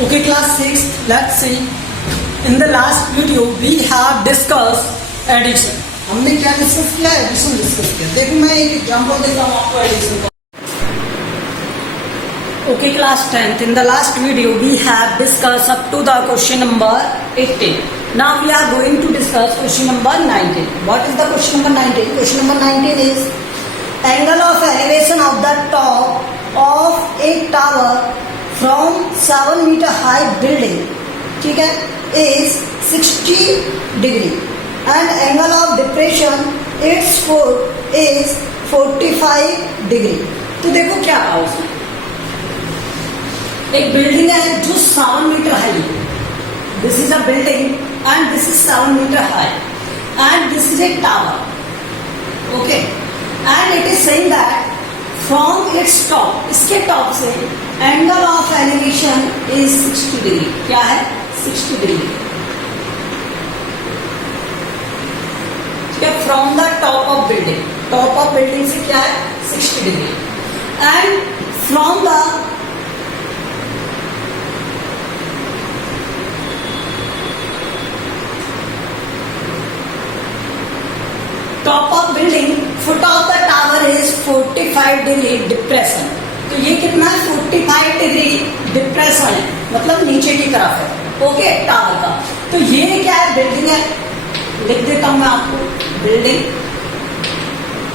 Okay, class 6, let's see. In the last video, we have discussed addition. हमने क्या discuss किया? Addition discuss किया. देखो मैं एक एग्जांपल देता हूँ आपको एडिशन का. Okay, class 10th. In the last video, we have discussed up to the question number 18. Now we are going to discuss question number 19. What is the question number 19? Question number 19 is angle of elevation of the top of a tower from 7 meter high building, ठीक है, is 60 degree and angle of depression its foot is 45 degree. तो देखो क्या कहा उसने. एक building है जो 7 मीटर हाई है. This is a building and this is 7 metre high and this is a tower. Okay, and it is saying that from its top, इसके टॉप से angle of elevation is 60 degree. क्या है? 60 degree. ठीक है, from the top of building, top of building से क्या है? 60 degree. And from the top of building, foot of the tower is 45 degree depression. तो ये कितना है? 45 डिग्री डिप्रेशन है, मतलब नीचे की तरफ है. ओके, टावर का. तो ये क्या है? बिल्डिंग है. लिख देता हूं मैं आपको, बिल्डिंग,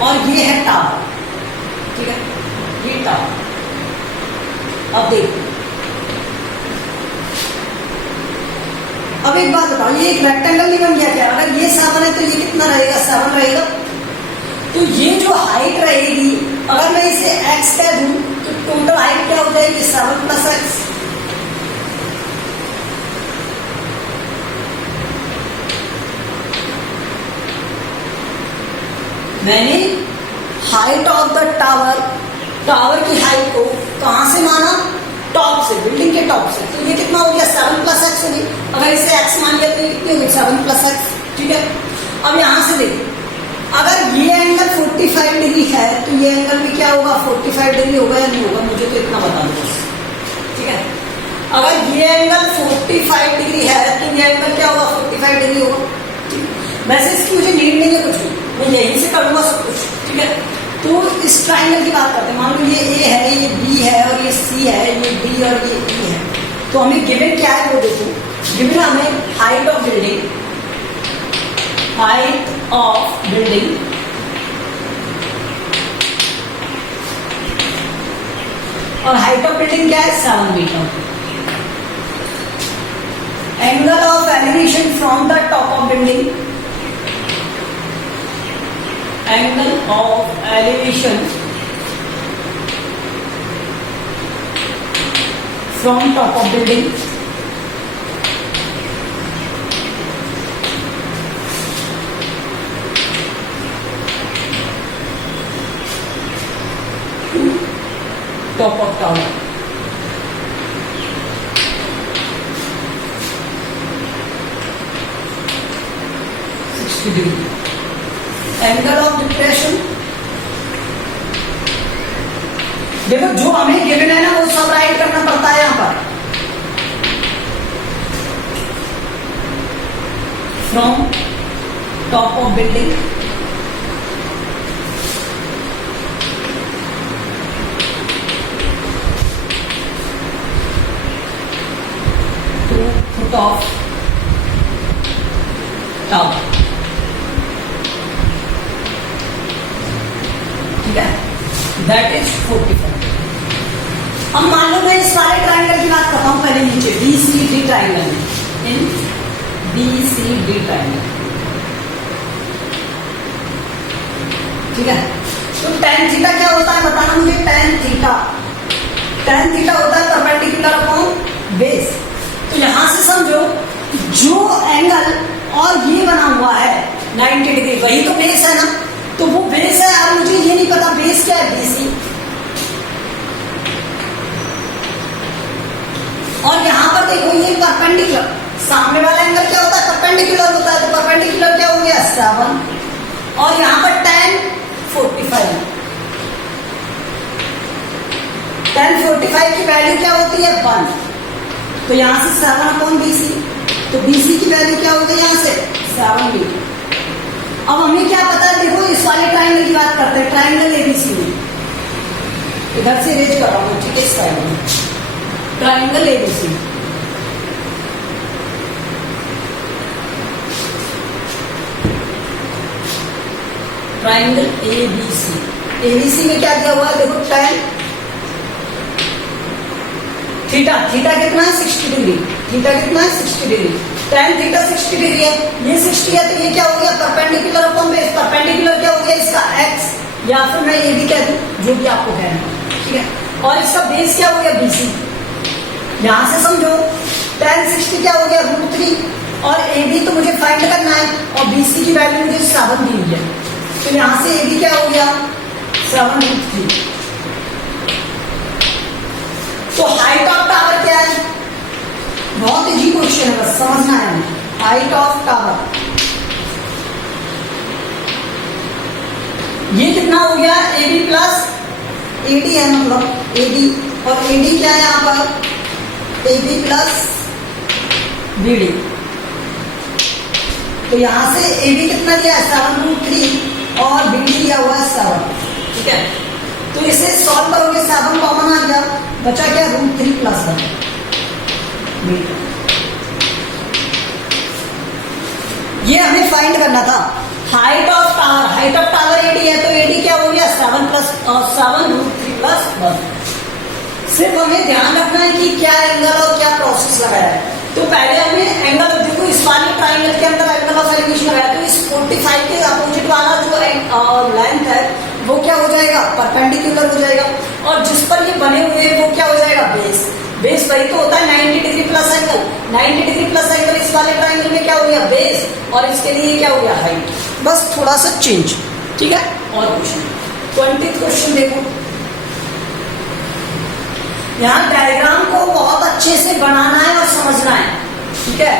और ये है टावर. ठीक है, ये टावर. अब देखो, अब एक बात बताओ, ये एक रेक्टेंगल नहीं बन गया क्या? अगर ये 7 है तो ये कितना रहेगा? 7 रहेगा. तो ये जो हाइट रहेगी, अगर मैं इसे x कह दूं तो टोटल हाइट क्या हो जाएगी? 7 प्लस एक्स. मैंने height of the tower, tower की हाइट को कहां से माना? टॉप से, बिल्डिंग के टॉप से. तो ये कितना हो गया? 7 प्लस एक्स होगी. अगर इसे x मान लिया तो ये कितनी होगी? 7 प्लस एक्स. ठीक है, अब यहां से देखो, अगर ये एंगल 45 डिग्री है तो ये एंगल भी क्या होगा? 45 डिग्री होगा या नहीं होगा? मुझे तो इतना बता दो. ठीक है, अगर ये एंगल 45 डिग्री है तो ये एंगल क्या होगा? 45 डिग्री होगा. वैसे इसकी मुझे नीड नहीं है कुछ भी, मैं यहीं से करूंगा सब कुछ. ठीक है, तो इस ट्राइंगल की बात करते हैं. मान लो ये ए है, ये बी है, और ये सी है, ये डी और ये ई है. तो हमें गिवन क्या है वो देखो. गिवन हमें height of building, height of building और हाइट ऑफ बिल्डिंग क्या है? 7 metre. Angle of elevation from the top of building, angle of elevation from top of building to top of tower. degree. Angle of depression, देखो जो हमें given है ना वो सब राइट करना पड़ता है. यहां पर from top of building to foot of tower. That is 45. अब मान लो मैं इस वाले ट्राइंगल की बात करता हूं पहले नीचे, BCD ट्राइंगल में, इन BCD ट्राइंगल. ठीक है, तो tan थीटा क्या होता है बताना मुझे. tan थीटा होता है परपेंडिकुलर अपॉन बेस. तो यहां से समझो जो एंगल और ये बना हुआ है 90 डिग्री, वही तो बेस है ना. तो वो बेस है. अब मुझे ये नहीं पता बेस क्या है. BC, और यहां पर देखो ये परपेंडिकुलर, सामने वाला एंगल क्या होता है? परपेंडिकुलर होता है. तो परपेंडिकुलर क्या हो गया? 7, और यहां पर tan 45. tan 45 की वैल्यू क्या होती है? 1. तो यहाँ से 7/BC, तो BC की वैल्यू क्या हो गई यहाँ से 7B। अब हमें क्या पता है, देखो इस वाले ट्राइंगल की बात करते हैं, ट्राइंगल ABC में, इधर से रेज कर रहा हूँ, ठीक है, इस साइड में ट्राइंगल ABC। ट्राइंगल ABC में क्या दिया हुआ है, देखो tan थीटा, थीटा कितना है 60 डिग्री, थीटा कितना है 60 डिग्री, tan थीटा 60 डिग्री है, ये 60 है, तो ये क्या हो गया परपेंडिकुलर अपॉन बेस, परपेंडिकुलर क्या हो गया इसका x, या फिर मैं ये भी कह दूं जो भी आपको कहना है, ठीक है। और इसका बेस क्या हो गया BC, यहां से समझो tan 60 क्या हो गया √3, और AB तो मुझे फाइंड करना है, और BC की वैल्यू मुझे 7 दी हुई है, तो यहां से AB क्या हो गया 7√3। तो हाइट ऑफ टावर क्या है, बहुत इजी क्वेश्चन है, बस समझना है हमें। हाइट ऑफ टावर ये कितना हो गया AB प्लस AD है, मतलब AD, और AD क्या है यहाँ पर AB प्लस BD, तो यहां से AB कितना दिया है 7√3 और BD दिया हुआ है 7, ठीक है। तो इसे सॉल्व करोगे 7 कॉमन आ गया, बचा क्या √3 प्लस 1 मीटर। ये हमें फाइंड करना था height of tower, height of tower AD है, तो AD क्या हो गया 7 √3 प्लस 1। सिर्फ हमें ध्यान रखना है कि क्या एंगल और क्या प्रोसेस लगाया है। तो पहले हमें एंगल, देखो इस वाले ट्राइंगल के अंदर एंगल ऑफ एलिवेशन लगाया, तो इस 45 के अपोजिट वाला जो लेंथ है वो क्या हो जाएगा परपेंडिकुलर हो जाएगा, और जिस पर ये बने हुए हैं वो क्या हो जाएगा बेस। बेस वही तो होता है 90 degree plus angle, 90 degree plus angle इस वाले ट्राइंगल में क्या हो गया बेस, और इसके लिए क्या हो गया हाइट, बस थोड़ा सा चेंज, ठीक है। और क्वेश्चन 20th क्वेश्चन देखो, यहाँ डायग्राम को बहुत अच्छे से बनाना है और समझना है, ठीक है।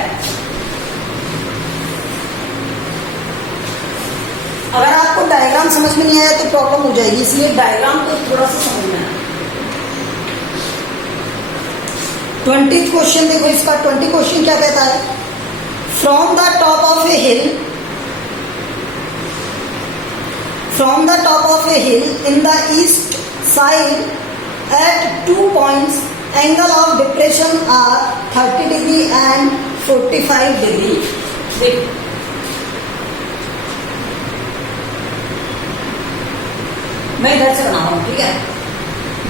अगर आपको डायग्राम समझ में नहीं आया तो प्रॉब्लम हो जाएगी, इसलिए डायग्राम को थोड़ा सा समझना है। 20th क्वेश्चन देखो, इसका 20 क्वेश्चन क्या कहता है, from the top of A hill, from the top of A hill in the east side at 2 points angle of depression are 30 degree and 45 degree। देखो मैं इधर से बना रहा हूं, ठीक है,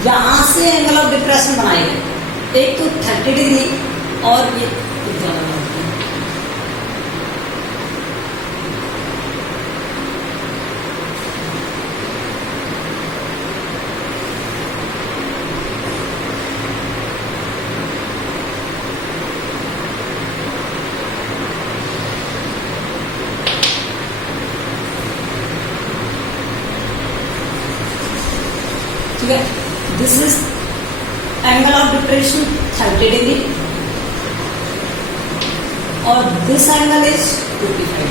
यहां से एंगल ऑफ डिप्रेशन बनाएंगे, एक तो 30 डिग्री और ये this is angle of depression 30 degree और दिस एंगल इज 55 डिग्री।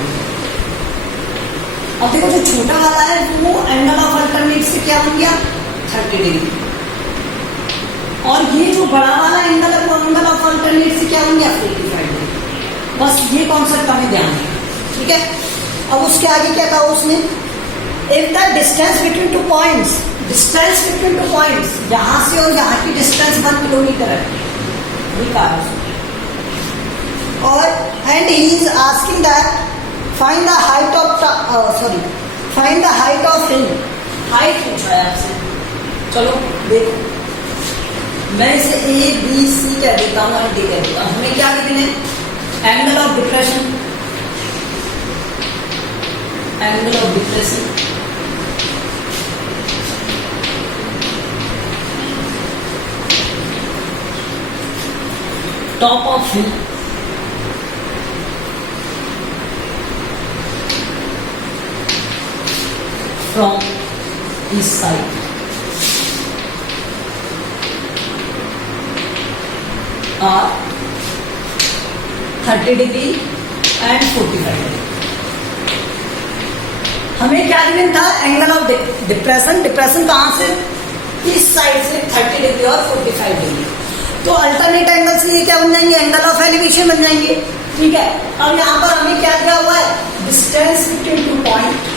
अब देखो जो छोटा वाला है वो एंगल ऑफ अल्टरनेट से क्या बन गया 30 डिग्री, और ये जो बड़ा वाला एंगल है वो एंगल ऑफ अल्टरनेट से क्या बन गया 45 डिग्री। बस ये कॉन्सेप्ट हमें ध्यान है, ठीक है। अब उसके आगे क्या कहा उसने, if the distance between 2 points, distance between 2 points, यहां से और यहां की डिस्टेंस 1 किलोमीटर है, और and he is asking that find the height of find the height of hill, height पूछा है आपसे। चलो देखो मैं इसे ABC कह देता हूँ और D कह देता हूँ। हमें क्या लिखना है, angle of depression, angle of depression top of hill from east side are 30 degree and 45 degree. हमें क्या गिवन था, एंगल ऑफ डिप्रेशन, डिप्रेशन कहां से, इस साइड से 30 डिग्री और 45 डिग्री। तो अल्टरनेट एंगल्स लिए क्या बन जाएंगे, एंगल ऑफ एलिवेशन बन जाएंगे। ठीक है, अब यहाँ पर हमें क्या दिया हुआ है, डिस्टेंस बिटवीन टू पॉइंट।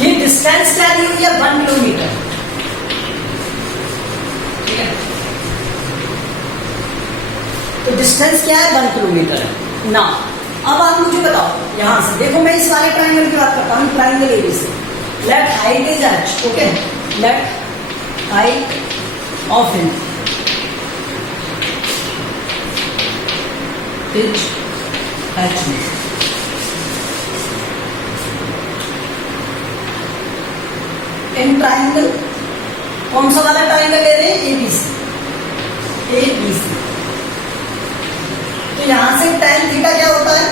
ये डिस्टेंस क्या दी हुई है, 1 किलोमीटर। ठीक है, तो डिस्टेंस क्या है, 1 किलोमीटर है ना। अब आप मुझे बताओ, यहां से देखो, मैं इस वाले ट्राइंगल की बात करता हूँ, triangle ABC. Let height is h, okay, let height of him is h। In triangle, कौन सा वाला ट्राइंगल ले रहे हैं, एबीसी, एबीसी। तो यहां से tan थीटा क्या होता है,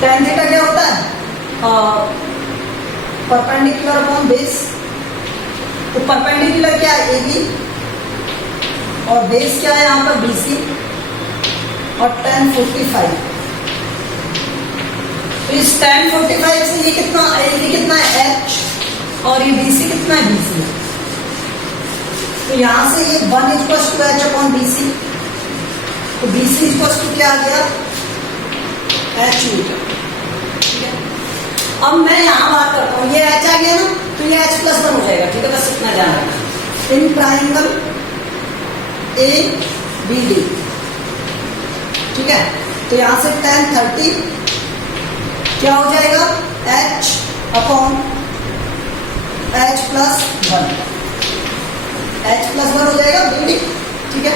tan थीटा क्या होता है, परपेंडिकुलर अपॉन बेस। तो परपेंडिकुलर क्या है, AB, और बेस क्या है यहां पर, BC, और tan 45। तो इस tan 45 से ये कितना है, H, और ये BC कितना है, BC। तो यहां से ये 1 equal to H upon BC। तो BC इक्वल टू क्या आ गया, H मीटर। ठीक है, अब मैं यहां बात करता हूं, ये H आ गया ना, तो ये H प्लस 1 हो जाएगा। ठीक है, बस इतना ध्यान रखना। इन ट्राइंगल ABD, ठीक है, तो यहां से tan 30 क्या हो जाएगा, H upon H plus 1, H plus 1 हो जाएगा BD। ठीक है,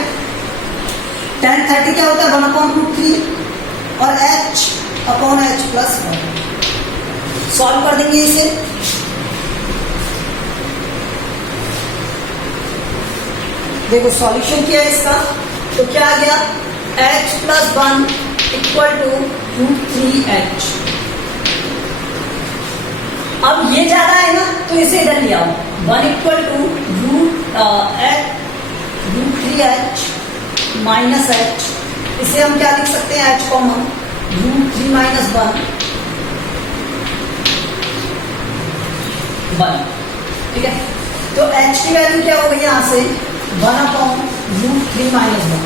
tan 30 क्या होता है, 1 अपॉन √3, और H upon H plus 1। Solve कर देंगे इसे। देखो सॉल्यूशन क्या है इसका, तो क्या आ गया, H plus 1 equal to √3H। अब ये ज्यादा है ना, तो इसे इधर ले आओ, 1 equal to √3H minus H। इसे हम क्या लिख सकते हैं, H कॉमन, √3 माइनस 1। ठीक है, तो H की वैल्यू क्या हो गई यहां से, 1 अपॉन √3 माइनस 1,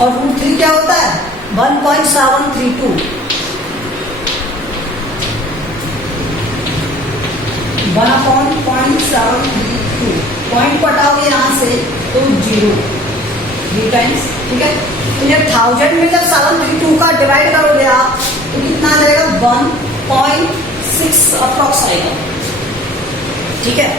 और √3 क्या होता है, 1.732, 1 अपॉन 0.732। पॉइंट कटाओगे यहां से तो 0, 3 टाइम्स। ठीक है, तो ये 1000 में जब 732 का डिवाइड करोगे आप, तो कितना आ जाएगा, 1.6 अप्रॉक्स आएगा। ठीक है,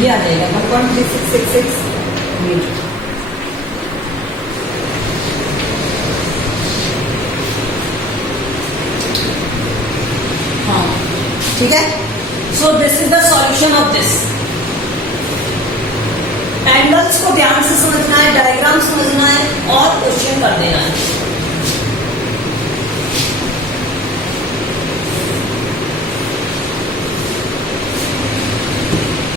ये आ जाएगा 1.3666 मीटर। हाँ, ठीक है, so this is the solution of this. Angles को ध्यान से समझना है, डायग्राम समझना है, और क्वेश्चन कर देना है।